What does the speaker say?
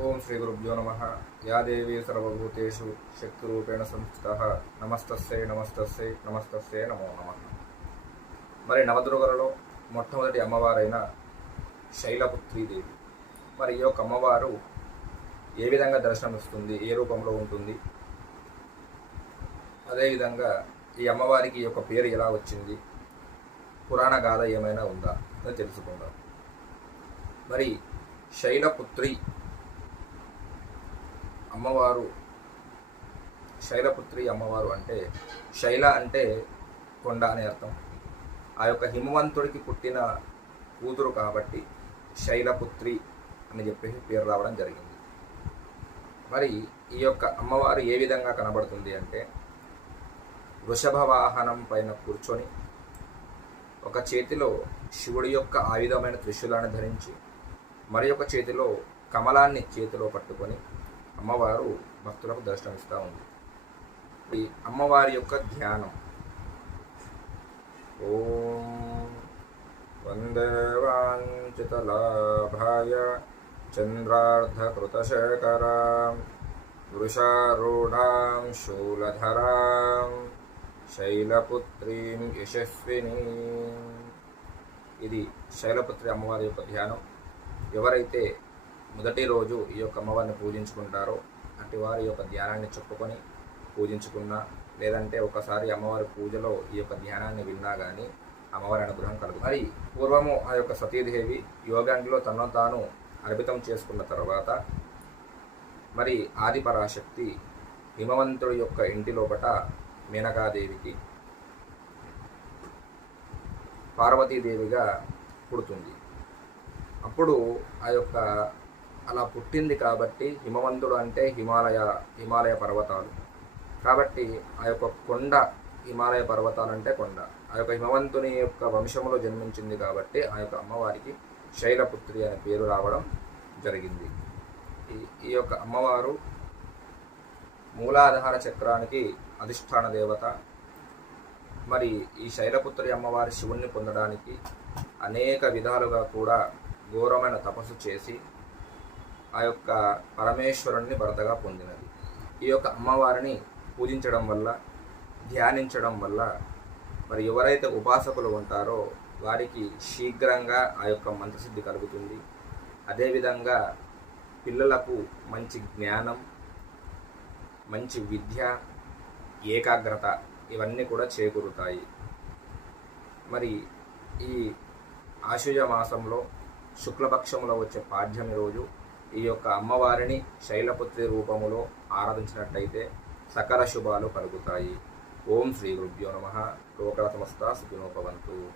ఓం శ్రీ గురుభ్యో నమ. యాదేవి సర్వభూతేషు శక్తిరూపేణ సంస్థిత నమస్తస్సే నమస్తస్సే నమస్తస్సే నమో నమ. మరి నవదుర్గలలో మొట్టమొదటి అమ్మవారైన శైలపుత్రీదేవి. మరి ఈ యొక్క అమ్మవారు ఏ విధంగా దర్శనమిస్తుంది ఏ రూపంలో ఉంటుంది? అదేవిధంగా ఈ అమ్మవారికి ఈ యొక్క పేరు ఎలా వచ్చింది? పురాణ గాథ ఏమైనా ఉందా? అని తెలుసుకుందాం. మరి శైలపుత్రి అమ్మవారు శైలపుత్రి అమ్మవారు అంటే శైల అంటే కొండ అనే అర్థం. ఆ యొక్క హిమవంతుడికి పుట్టిన కూతురు కాబట్టి శైలపుత్రి అని చెప్పేసి పేరు రావడం జరిగింది. మరి ఈ యొక్క అమ్మవారు ఏ విధంగా కనబడుతుంది అంటే వృషభ వాహనం పైన కూర్చొని ఒక చేతిలో శివుడి యొక్క ఆయుధమైన త్రిశూలాన్ని ధరించి మరి ఒక చేతిలో కమలాన్ని చేతిలో పట్టుకొని అమ్మవారు భక్తులకు దర్శనమిస్తూ ఉంది. ఈ అమ్మవారి యొక్క ధ్యానం. ఓం వందేవాంచితలాభాయ చంద్రార్ధకృతశేఖరాం వృషారూఢాం శూలధరాం శైలపుత్రీం యశస్విని. ఇది శైలపుత్రి అమ్మవారి యొక్క ధ్యానం. ఎవరైతే మొదటి రోజు ఈ యొక్క అమ్మవారిని పూజించుకుంటారో అటు వారి యొక్క ధ్యానాన్ని చెప్పుకొని పూజించుకున్నా లేదంటే ఒకసారి అమ్మవారి పూజలో ఈ యొక్క ధ్యానాన్ని విన్నా కానీ అమ్మవారి అనుగ్రహం కలుగు మరి పూర్వము ఆ యొక్క సతీదేవి యోగాంగిలో తనను తాను అర్పితం చేసుకున్న తర్వాత మరి ఆదిపరాశక్తి హిమవంతుడి యొక్క ఇంటి లోపట మేనకాదేవికి పార్వతీదేవిగా పుడుతుంది. అప్పుడు ఆ యొక్క అలా పుట్టింది కాబట్టి హిమవంతుడు అంటే హిమాలయ హిమాలయ పర్వతాలు. కాబట్టి ఆ యొక్క కొండ హిమాలయ పర్వతాలు అంటే కొండ. ఆ యొక్క హిమవంతుని యొక్క వంశంలో జన్మించింది కాబట్టి ఆ యొక్క అమ్మవారికి శైలపుత్రి అనే పేరు రావడం జరిగింది. ఈ ఈ యొక్క అమ్మవారు మూలాధార చక్రానికి అధిష్టాన దేవత. మరి ఈ శైలపుత్రి అమ్మవారి శివుణ్ణి పొందడానికి అనేక విధాలుగా కూడా ఘోరమైన తపస్సు చేసి ఆ యొక్క పరమేశ్వరుణ్ణి భర్తగా పొందినది. ఈ యొక్క అమ్మవారిని పూజించడం వల్ల ధ్యానించడం వల్ల మరి ఎవరైతే ఉపాసకులు ఉంటారో వారికి శీఘ్రంగా ఆ యొక్క మంత్రసిద్ధి కలుగుతుంది. అదేవిధంగా పిల్లలకు మంచి జ్ఞానం మంచి విద్య ఏకాగ్రత ఇవన్నీ కూడా చేకూరుతాయి. మరి ఈ ఆశుజ మాసంలో శుక్లపక్షంలో వచ్చే పాఠ్యమి రోజు ఈ యొక్క అమ్మవారిని శైలపుత్రి రూపములో ఆరాధించినట్టయితే సకల శుభాలు కలుగుతాయి. ఓం శ్రీ గురుభ్యో నమ. లోకల సమస్త సుఖినోపవంతు